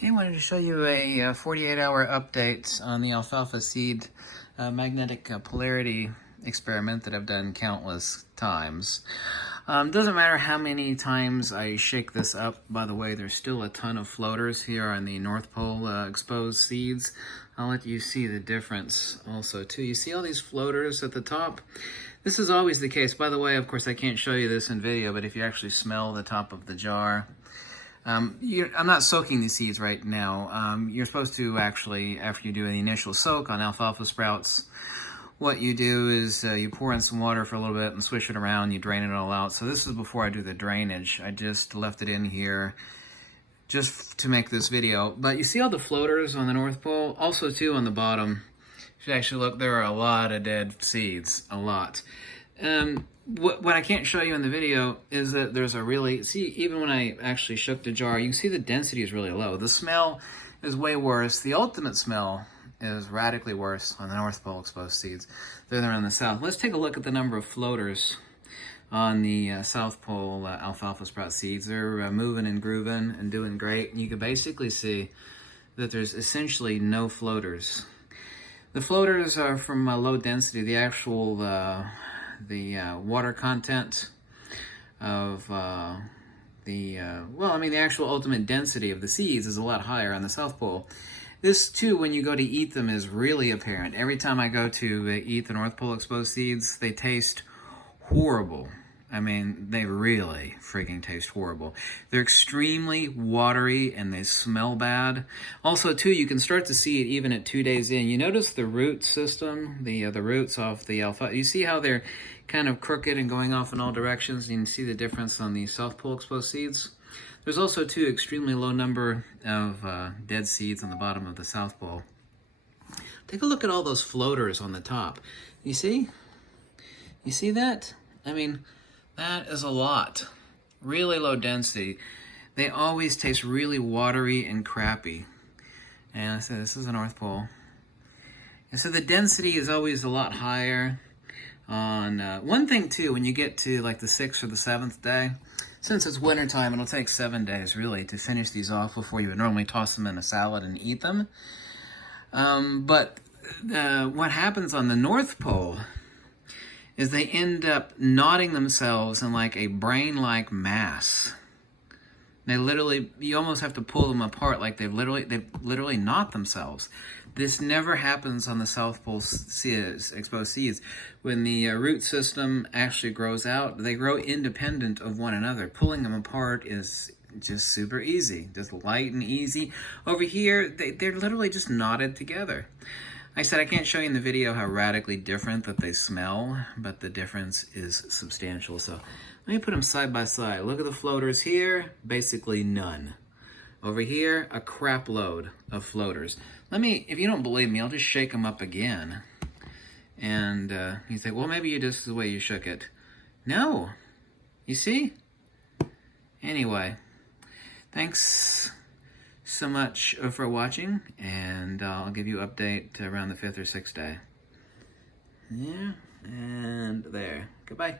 Okay, I wanted to show you a 48-hour update on the alfalfa seed magnetic polarity experiment that I've done countless times. Doesn't matter how many times I shake this up. By the way, there's still a ton of floaters here on the North Pole exposed seeds. I'll let you see the difference also too. You see all these floaters at the top? This is always the case. By the way, of course, I can't show you this in video, but if you actually smell the top of the jar, I'm not soaking the seeds right now. You're supposed to actually, after you do the initial soak on alfalfa sprouts, what you do is you pour in some water for a little bit and swish it around, you drain it all out. So this is before I do the drainage. I just left it in here just to make this video. But you see all the floaters on the North Pole? Also too on the bottom, if you actually look, there are a lot of dead seeds, a lot. What I can't show you in the video is that there's a really, see, even when I actually shook the jar, you can see the density is really low. The smell is way worse. The ultimate smell is radically worse on the North Pole exposed seeds than on the South. Let's take a look at the number of floaters on the South Pole alfalfa sprout seeds. They're moving and grooving and doing great. And you can basically see that there's essentially no floaters. The floaters are from low density. The actual water content of the actual ultimate density of the seeds is a lot higher on the South Pole. This too, when you go to eat them, is really apparent. Every time I go to eat the North Pole exposed seeds, they taste horrible. I mean, they really freaking taste horrible. They're extremely watery and they smell bad. Also, too, you can start to see it even at 2 days in. You notice the root system, the roots off the alfalfa. You see how they're kind of crooked and going off in all directions? You can see the difference on the South Pole exposed seeds. There's also, too, extremely low number of dead seeds on the bottom of the South Pole. Take a look at all those floaters on the top. You see? You see that? I mean, that is a lot. Really low density. They always taste really watery and crappy. And I said, this is the North Pole. And so the density is always a lot higher. On one thing too, when you get to like the 6th or the 7th day, since it's winter time, it'll take 7 days really to finish these off before you would normally toss them in a salad and eat them. But what happens on the North Pole is they end up knotting themselves in like a brain-like mass. They literally, you almost have to pull them apart, like they literally knot themselves. This never happens on the South Pole seeds, exposed seeds. When the root system actually grows out, they grow independent of one another. Pulling them apart is just super easy, just light and easy. Over here, they're literally just knotted together. I said I can't show you in the video how radically different that they smell, but the difference is substantial. So let me put them side by side. Look at the floaters here, basically none. Over here, a crap load of floaters. If you don't believe me, I'll just shake them up again. And you think, well, maybe just the way you shook it. No, you see? Anyway, thanks so much for watching, and I'll give you an update around the 5th or 6th day. Yeah, and there. Goodbye.